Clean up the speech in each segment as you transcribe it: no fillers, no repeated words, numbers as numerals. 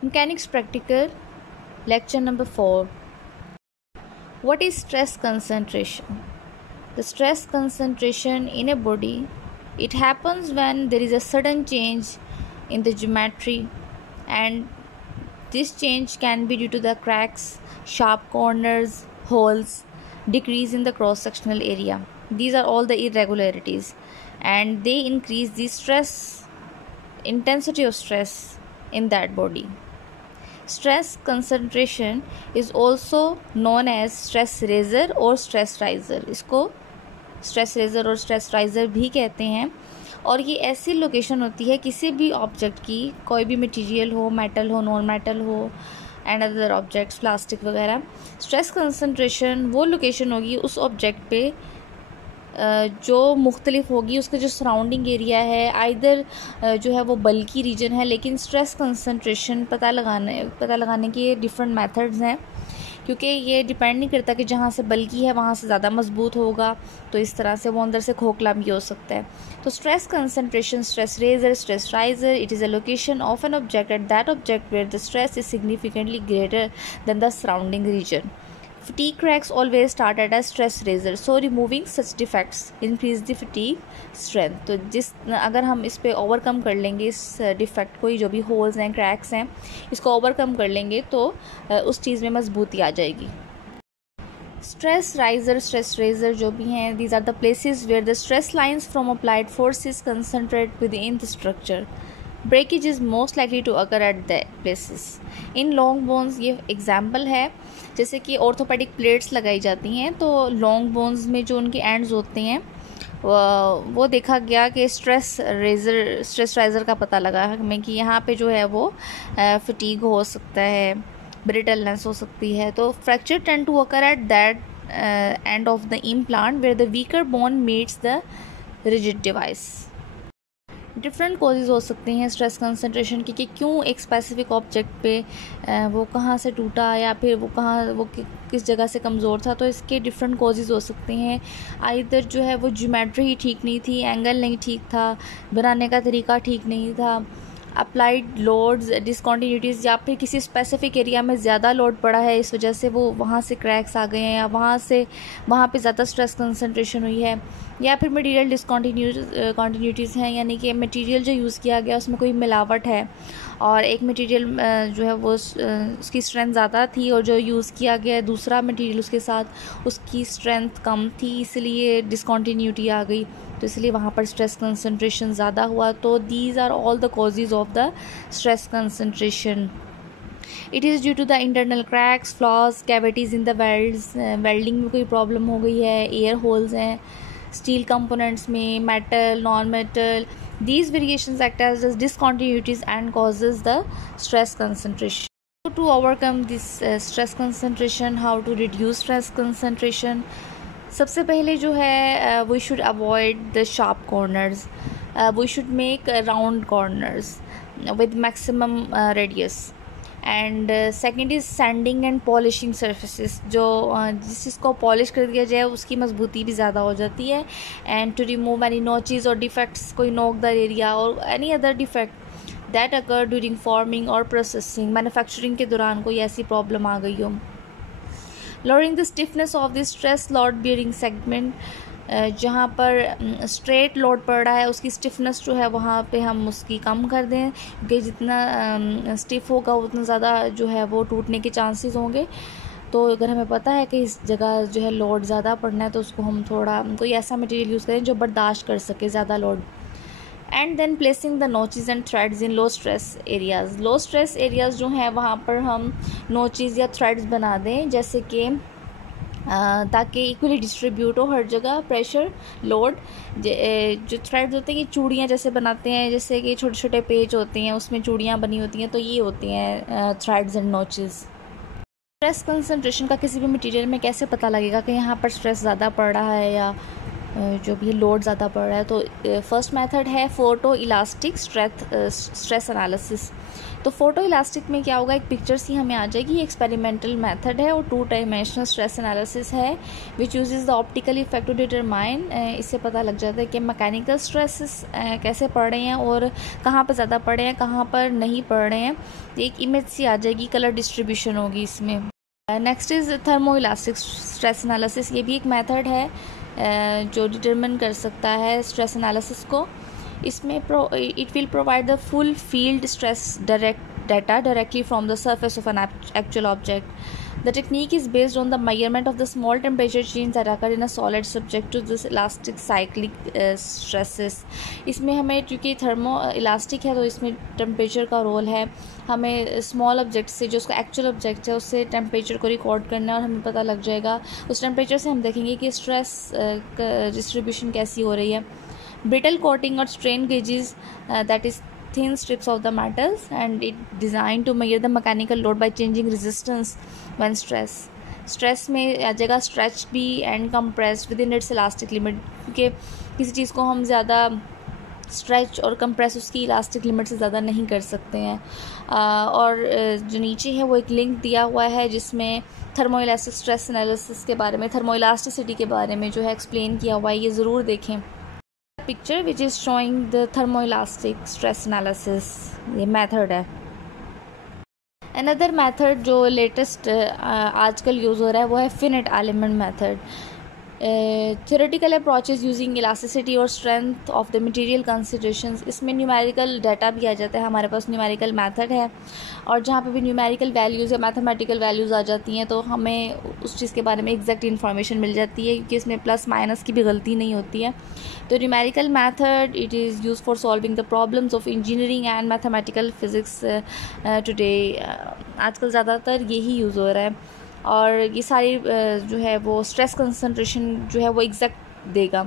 Mechanics Practical, Lecture number 4. What is stress concentration? The stress concentration in a body, it happens when there is a sudden change in the geometry, and this change can be due to the cracks, sharp corners, holes, decrease in the cross-sectional area. These are all the irregularities, and they increase the intensity of stress in that body. Stress concentration is also known as stress raiser और stress riser. इसको stress raiser और stress riser भी कहते हैं, और ये ऐसी location होती है किसी भी ऑब्जेक्ट की, कोई भी मटेरियल हो, मेटल हो, नॉन मेटल हो, एंड अदर ऑब्जेक्ट्स, प्लास्टिक वगैरह. स्ट्रेस कंसंट्रेशन वो लोकेशन होगी उस ऑब्जेक्ट पे जो मुख्तलिफ होगी, उसका जो सराउंडिंग एरिया है, आइदर जो है वो बल्की रीजन है. लेकिन स्ट्रेस कंसंट्रेशन पता लगाने के डिफरेंट मेथड्स हैं, क्योंकि ये डिपेंड नहीं करता कि जहाँ से बल्की है वहाँ से ज़्यादा मजबूत होगा, तो इस तरह से वो अंदर से खोखला भी हो सकता है. तो stress concentration, stress raiser, stress riser, it is a location of an object at that object where the stress is significantly greater than the surrounding region. Fatigue cracks always start at a stress raiser, so removing such defects increase the fatigue strength. तो अगर हम इस पे overcome कर लेंगे, इस defect को, जो भी होल्स हैं, क्रैक्स हैं, इसको ओवरकम कर लेंगे तो उस चीज़ में मजबूती आ जाएगी. स्ट्रेस राइजर, स्ट्रेस रेजर जो भी हैं, these are the places where the stress lines from applied forces concentrate within the structure. Breakage is most likely to occur at the places. In long bones ये example है, जैसे कि orthopaedic plates लगाई जाती हैं, तो लॉन्ग बोन्स में जो उनके एंड्स होते हैं वो देखा गया कि स्ट्रेस राइजर का पता लगा हमें कि यहाँ पे जो है वो फटीग हो सकता है, ब्रिटलनेस हो सकती है. तो fracture tend to occur at that end of the implant where the weaker bone meets the rigid device. Different causes हो सकते हैं स्ट्रेस कंसंट्रेशन की, कि क्यों एक स्पेसिफिक ऑब्जेक्ट पे वो कहाँ से टूटा, या फिर वो किस जगह से कमज़ोर था. तो इसके डिफरेंट कॉजेज़ हो सकते हैं. आइदर जो है वो ज्योमेट्री ही ठीक नहीं थी, एंगल नहीं ठीक था, बनाने का तरीका ठीक नहीं था, अप्लाइड लोड्स, डिसकॉन्टीन्यूटीज़, या फिर किसी स्पेसिफिक एरिया में ज़्यादा लोड पड़ा है, इस वजह से वो वहाँ से क्रैक्स आ गए हैं, या वहाँ पे ज़्यादा स्ट्रेस कंसंट्रेशन हुई है, या फिर मटेरियल डिसकॉन्टीन्यूटीज़ हैं, यानी कि मटेरियल जो यूज़ किया गया उसमें कोई मिलावट है, और एक मटेरियल जो है वो उसकी स्ट्रेंथ ज़्यादा थी, और जो यूज़ किया गया दूसरा मटेरियल उसके साथ उसकी स्ट्रेंथ कम थी, इसलिए डिसकॉन्टीन्यूटी आ गई, तो इसलिए वहाँ पर स्ट्रेस कंसंट्रेशन ज़्यादा हुआ. तो these are all the causes of the stress concentration. It is due to the internal cracks, flaws, cavities in the welds, welding में कोई प्रॉब्लम हो गई है, एयर होल्स हैं स्टील कंपोनेंट्स में, metal, non metal. These variations act as discontinuities and causes the stress concentration. So to overcome this stress concentration, how to reduce stress concentration? सबसे पहले जो है we should avoid the sharp corners. We should make round corners with maximum radius. And second is sending and polishing surfaces. जो जिस चीज़ को polish कर दिया जाए उसकी मजबूती भी ज़्यादा हो जाती है. And to remove any notches और डिफेक्ट्स, कोई नोकदार एरिया और any other defect that occur during forming और प्रोसेसिंग, मैन्युफैक्चरिंग के दौरान कोई ऐसी प्रॉब्लम आ गई हो. Lowering the stiffness of the stress load bearing segment, जहाँ पर स्ट्रेट लोड पड़ रहा है उसकी स्टिफनेस जो है वहाँ पे हम उसकी कम कर दें, क्योंकि जितना स्टिफ होगा उतना ज़्यादा जो है वो टूटने के चांसेस होंगे. तो अगर हमें पता है कि इस जगह जो है लोड ज़्यादा पड़ना है, तो उसको हम थोड़ा कोई ऐसा मटेरियल यूज़ करें जो बर्दाश्त कर सके ज़्यादा load. And then placing the notches and threads in low stress areas. Low stress areas जो हैं वहाँ पर हम नोचेस या थ्रेड्स बना दें, जैसे कि ताकि इक्वली डिस्ट्रीब्यूट हो हर जगह प्रेशर, लोड. जो थ्रेड्स होते हैं, ये चूड़ियाँ जैसे बनाते हैं, जैसे कि छोटे छोटे पेज होते हैं उसमें चूड़ियाँ बनी होती हैं, तो ये होती हैं threads and notches. Stress concentration का किसी भी मटेरियल में कैसे पता लगेगा कि यहाँ पर स्ट्रेस ज़्यादा पड़ रहा है या जो भी लोड ज़्यादा पड़ रहा है। तो फर्स्ट मेथड है फोटो इलास्टिक स्ट्रेस एनालिसिस। तो फोटो इलास्टिक में क्या होगा, एक पिक्चर सी हमें आ जाएगी, एक्सपेरिमेंटल मेथड है और 2 डायमेंशनल स्ट्रेस एनालिसिस है which uses the optical effect to determine. इससे पता लग जाता है कि मैकेनिकल स्ट्रेसेस कैसे पड़ रहे हैं और कहाँ पर ज़्यादा पड़ रहे हैं, कहाँ पर नहीं पड़ रहे हैं। एक इमेज सी आ जाएगी, कलर डिस्ट्रीब्यूशन होगी इसमें। Next is thermo elastic stress analysis. ये भी एक मेथड है जो डिटरमिन कर सकता है स्ट्रेस एनालिसिस को। इसमें it will provide the full field stress data directly from the surface of an actual object. The technique is based on the measurement of the small temperature change that occur in a solid subject to this elastic cyclic stresses. इसमें हमें क्योंकि thermo elastic है तो इसमें temperature का role है। हमें small object से, जो उसका एक्चुअल ऑब्जेक्ट है, उससे टेम्परेचर को रिकॉर्ड करना है और हमें पता लग जाएगा। उस टेम्परेचर से हम देखेंगे कि स्ट्रेस डिस्ट्रीब्यूशन कैसी हो रही है। ब्रिटल कोटिंग और strain gauges that is thin strips of the metals and it designed to measure the mechanical load by changing resistance when stress में आ जाएगा stretch भी and compressed within its elastic limit, क्योंकि किसी चीज़ को हम ज़्यादा stretch और कंप्रेस उसकी इलास्टिक लिमिट से ज़्यादा नहीं कर सकते हैं। और जो नीचे है वो एक लिंक दिया हुआ है जिसमें थर्मो इलास्टिक स्ट्रेस एनालिसिस के बारे में, थर्मो इलास्टिसिटी के बारे में जो है एक्सप्लेन किया हुआ है, ये ज़रूर देखें। Picture which is showing the thermoelastic stress analysis, ये मेथड है। अनदर मेथड जो लेटेस्ट आजकल यूज़ हो रहा है वो है finite element method. theoretical approaches using elasticity और strength of the material considerations। इसमें न्यूमेरिकल डाटा भी आ जाता है, हमारे पास न्यूमेरिकल मेथड है और जहाँ पे भी न्यूमेरिकल वैल्यूज़ या मैथमेटिकल वैल्यूज़ आ जाती हैं तो हमें उस चीज़ के बारे में एग्जैक्ट इन्फॉर्मेशन मिल जाती है, क्योंकि इसमें प्लस माइनस की भी गलती नहीं होती है। तो numerical method it is use for solving the problems of engineering and mathematical physics today. आजकल ज़्यादातर यही यूज़ हो रहा है और ये सारी जो है वो स्ट्रेस कंसंट्रेशन जो है वो एग्जैक्ट देगा।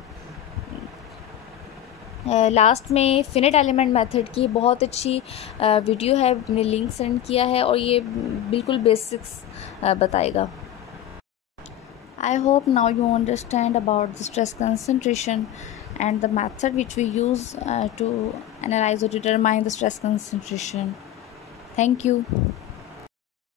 लास्ट में फिनिट एलिमेंट मेथड की बहुत अच्छी वीडियो है, मैंने लिंक सेंड किया है और ये बिल्कुल बेसिक्स बताएगा। I hope now you understand about the stress concentration and the method which we use to analyze or determine the stress concentration. Thank you.